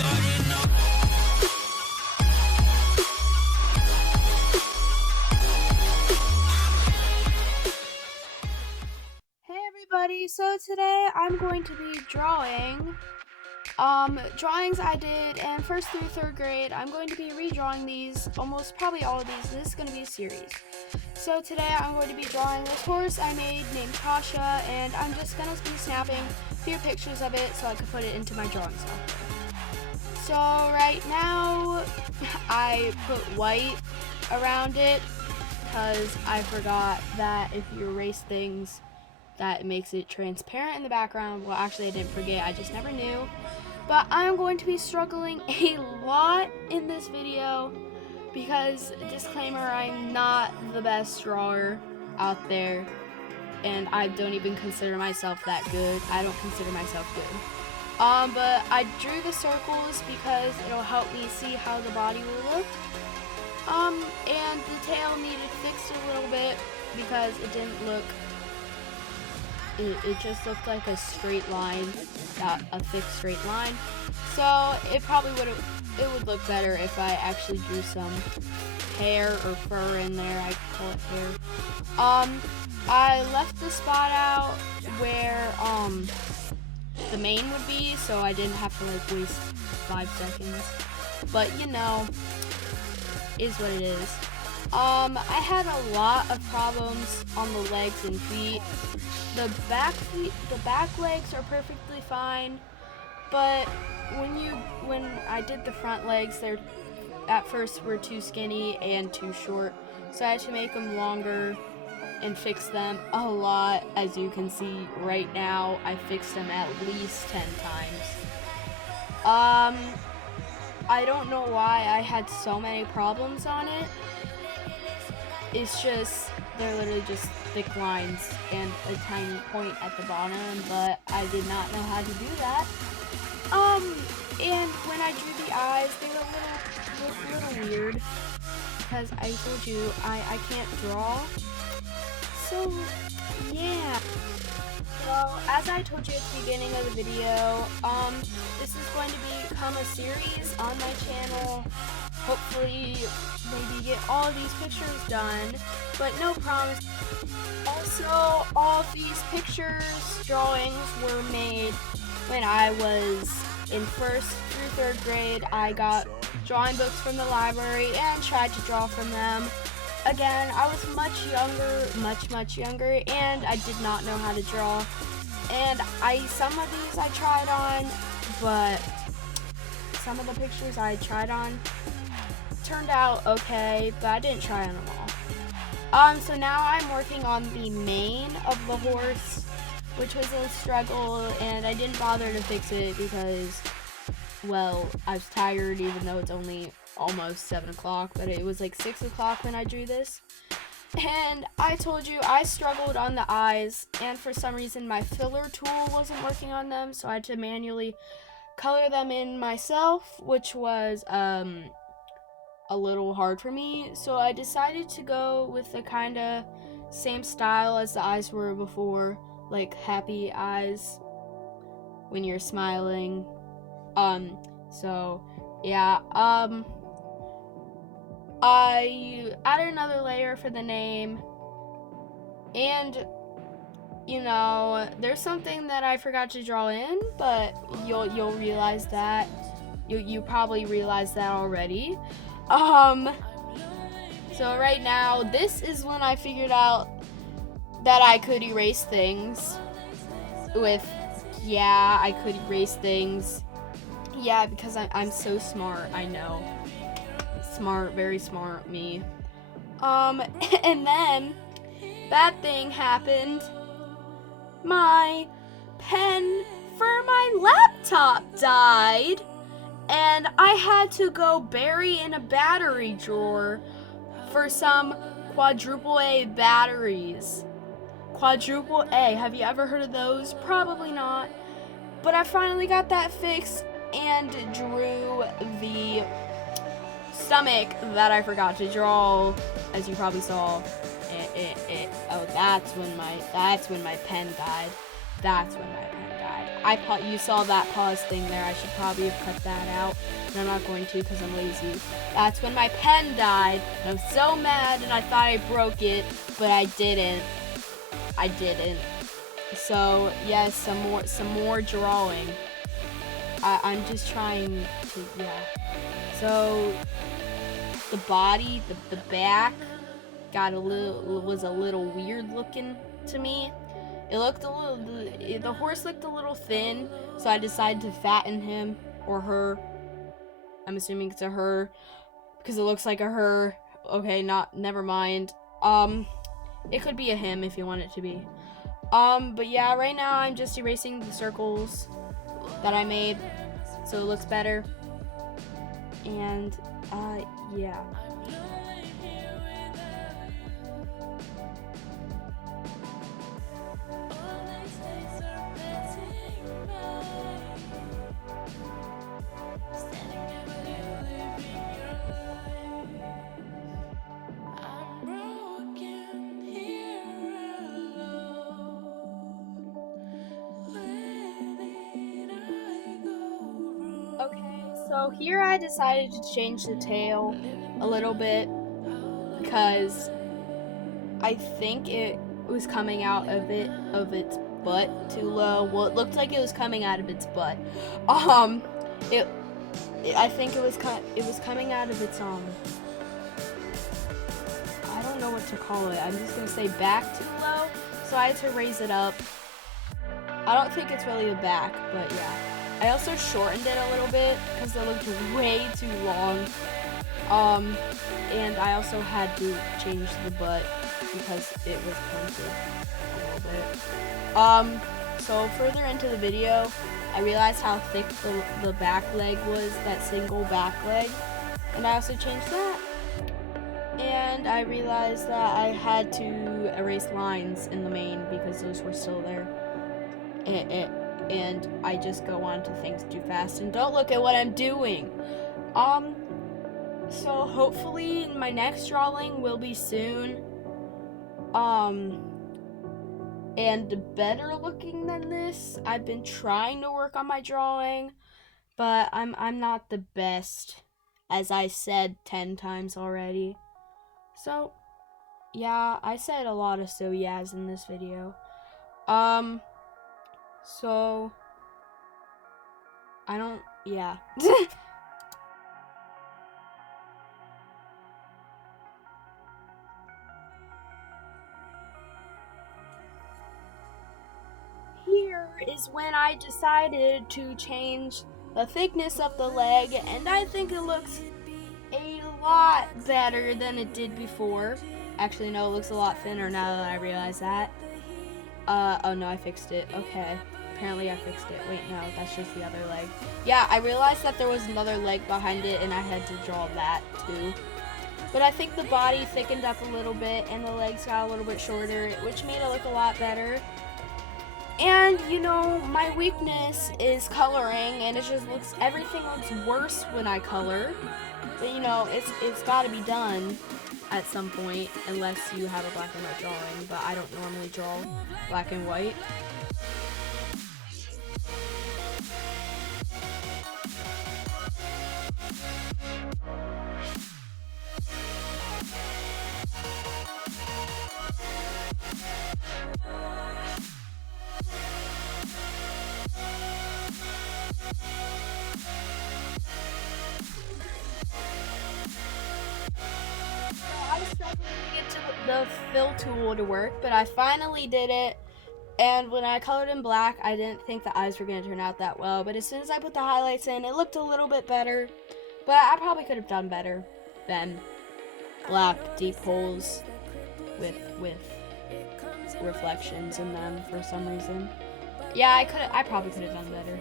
Hey everybody, so today I'm going to be drawing drawings I did in 1st through 3rd grade. I'm going to be redrawing these, probably all of these, and this is going to be a series. So today I'm going to be drawing this horse I made named Kasha, and I'm just going to be snapping a few pictures of it so I can put it into my drawing software. So right now I put white around it because I forgot that if you erase things that makes it transparent in the background. Well, actually I didn't forget, I just never knew. But I'm going to be struggling a lot in this video because, disclaimer, I'm not the best drawer out there, and I don't even consider myself that good. I don't consider myself good. But I drew the circles because it'll help me see how the body will look. And the tail needed fixed a little bit because it didn't look, it just looked like a straight line, not a thick straight line. So it probably would look better if I actually drew some hair or fur in there. I call it hair. I left the spot out where the mane would be, so I didn't have to like waste 5 seconds. But you know, is what it is. I had a lot of problems on the legs and feet. The back legs are perfectly fine, but when I did the front legs, they're at first were too skinny and too short, so I had to make them longer and fix them a lot. As you can see right now, I fixed them at least 10 times. I don't know why I had so many problems on it. It's just, they're literally just thick lines and a tiny point at the bottom, but I did not know how to do that. And when I drew the eyes, they were a little weird, because I told you, I can't draw. So, yeah. So, as I told you at the beginning of the video, this is going to become a series on my channel. Hopefully, maybe get all of these pictures done, but no promise. Also, all of these drawings were made when I was in 1st through 3rd grade. I got drawing books from the library and tried to draw from them. Again, I was much younger, and I did not know how to draw. And some of these I tried on, but some of the pictures I tried on turned out okay, but I didn't try on them all. So now I'm working on the mane of the horse, which was a struggle, and I didn't bother to fix it because, well, I was tired, even though it's only almost 7 o'clock, but it was like 6 o'clock when I drew this. And I told you I struggled on the eyes, and for some reason my filler tool wasn't working on them, so I had to manually color them in myself, which was a little hard for me. So I decided to go with the kind of same style as the eyes were before, like happy eyes when you're smiling. So yeah, I added another layer for the name, and you know, there's something that I forgot to draw in, but you'll realize that. You probably realized that already. So right now, this is when I figured out that I could erase things with, yeah, I could erase things. Yeah, because I'm so smart, I know. Smart, very smart, me. And then, bad thing happened. My pen for my laptop died, and I had to go bury in a battery drawer for some quadruple A batteries. Quadruple A, have you ever heard of those? Probably not. But I finally got that fixed and drew the stomach that I forgot to draw, as you probably saw. Oh, that's when my pen died. That's when my pen died. bad. You saw that pause thing there. I should probably have cut that out, but I'm not going to because I'm lazy. That's when my pen died, and I'm so mad, and I thought I broke it, but I didn't. I didn't. So yes, some more drawing. I'm just trying to, yeah. So the body, the back was a little weird looking to me. It looked a little, the horse looked a little thin, so I decided to fatten him, or her. I'm assuming it's a her, because it looks like a her. Okay, never mind. It could be a him if you want it to be. But yeah, right now I'm just erasing the circles that I made, so it looks better. And, yeah. Okay, so here I decided to change the tail a little bit because I think it was coming out of its butt too low. Well, it looked like it was coming out of its butt. I think it was coming out of its I don't know what to call it. I'm just gonna say back too low. So I had to raise it up. I don't think it's really a back, but yeah. I also shortened it a little bit because it looked way too long. And I also had to change the butt because it was pointed a little bit. So further into the video, I realized how thick the back leg was, that single back leg, and I also changed that. And I realized that I had to erase lines in the mane because those were still there. And I just go on to things too fast and don't look at what I'm doing. So hopefully my next drawing will be soon. And better looking than this. I've been trying to work on my drawing, but I'm not the best, as I said 10 times already. So, yeah, I said a lot of so yeahs in this video. So, I don't, yeah. Here is when I decided to change the thickness of the leg, and I think it looks a lot better than it did before. Actually, no, it looks a lot thinner now that I realize that. Oh no, I fixed it. Okay. Apparently I fixed it. Wait, no, that's just the other leg. Yeah, I realized that there was another leg behind it, and I had to draw that too. But I think the body thickened up a little bit, and the legs got a little bit shorter, which made it look a lot better. And, you know, my weakness is coloring, and it just looks, everything looks worse when I color. But, you know, it's got to be done at some point, unless you have a black and white drawing, but I don't normally draw black and white. I was struggling to get to the fill tool to work, but I finally did it. And when I colored in black, I didn't think the eyes were going to turn out that well. But as soon as I put the highlights in, it looked a little bit better. But I probably could have done better than black deep holes with reflections in them for some reason. Yeah, I probably could have done better.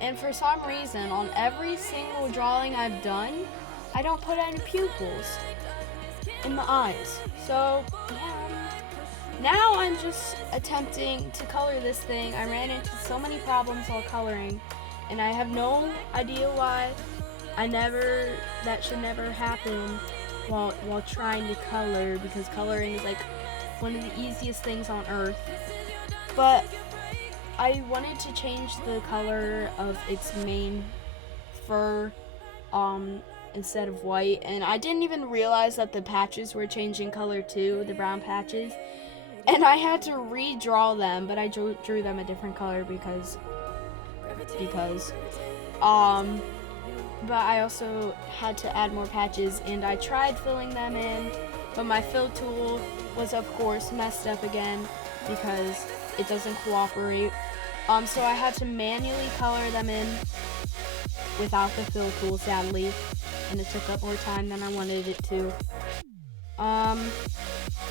And for some reason, on every single drawing I've done, I don't put any pupils in the eyes. So, yeah. Now I'm just attempting to color this thing. I ran into so many problems while coloring, and I have no idea why. That should never happen while trying to color, because coloring is like one of the easiest things on earth. But I wanted to change the color of its main fur instead of white, and I didn't even realize that the patches were changing color too, the brown patches, and I had to redraw them, but I drew them a different color because but I also had to add more patches, and I tried filling them in, but my fill tool was of course messed up again because it doesn't cooperate. So I had to manually color them in without the fill tool, sadly, and it took up more time than I wanted it to.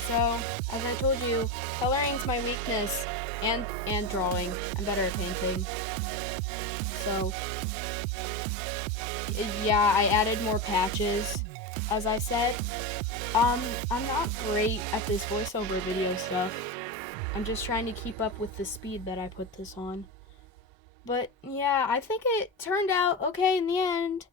So as I told you, coloring is my weakness, and drawing. I'm better at painting. So yeah, I added more patches, as I said. I'm not great at this voiceover video stuff. I'm just trying to keep up with the speed that I put this on. But yeah, I think it turned out okay in the end.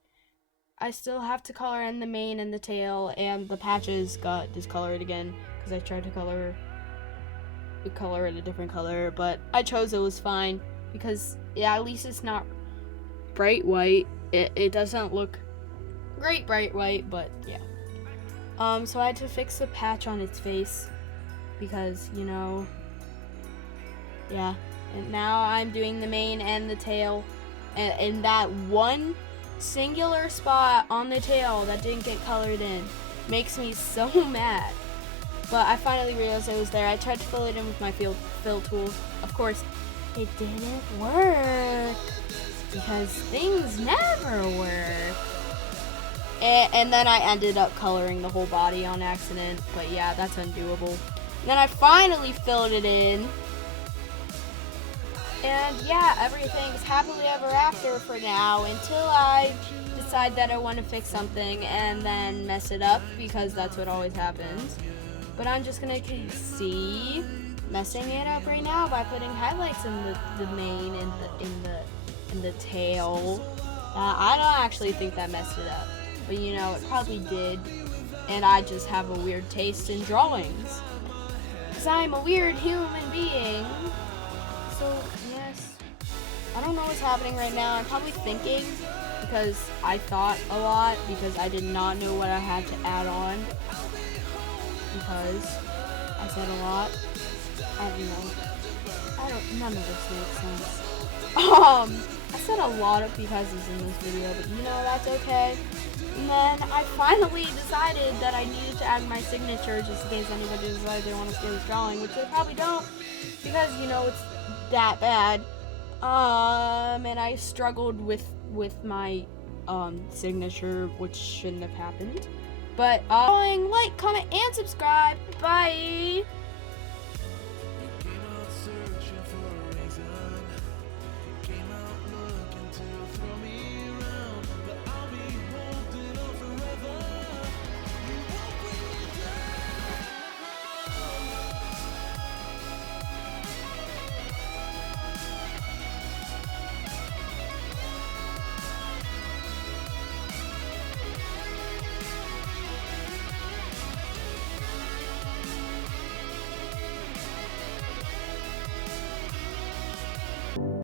I still have to color in the mane and the tail, and the patches got discolored again because I tried to color it a different color, but I chose it was fine because yeah, at least it's not bright white. It doesn't look great bright white, but yeah. So I had to fix the patch on its face because, you know, yeah. And now I'm doing the mane and the tail, and in that one singular spot on the tail that didn't get colored in makes me so mad. But I finally realized it was there. I tried to fill it in with my fill tool. Of course, it didn't work because things never work. And then I ended up coloring the whole body on accident. But yeah, that's undoable. And then I finally filled it in. And yeah, everything's happily ever after for now until I decide that I want to fix something and then mess it up, because that's what always happens. But I'm just gonna see messing it up right now by putting highlights in the mane and in the tail. I don't actually think that messed it up, but you know, it probably did. And I just have a weird taste in drawings, because I'm a weird human being. So yes, I don't know what's happening right now. I'm probably thinking because I thought a lot because I did not know what I had to add on, because I said a lot. I don't know. None of this makes sense. I said a lot of becauses in this video, but you know, that's okay. And then I finally decided that I needed to add my signature just in case anybody decides they want to see this drawing, which they probably don't, because, you know, it's that bad. And I struggled with my signature, which shouldn't have happened. But like, comment, and subscribe. Bye.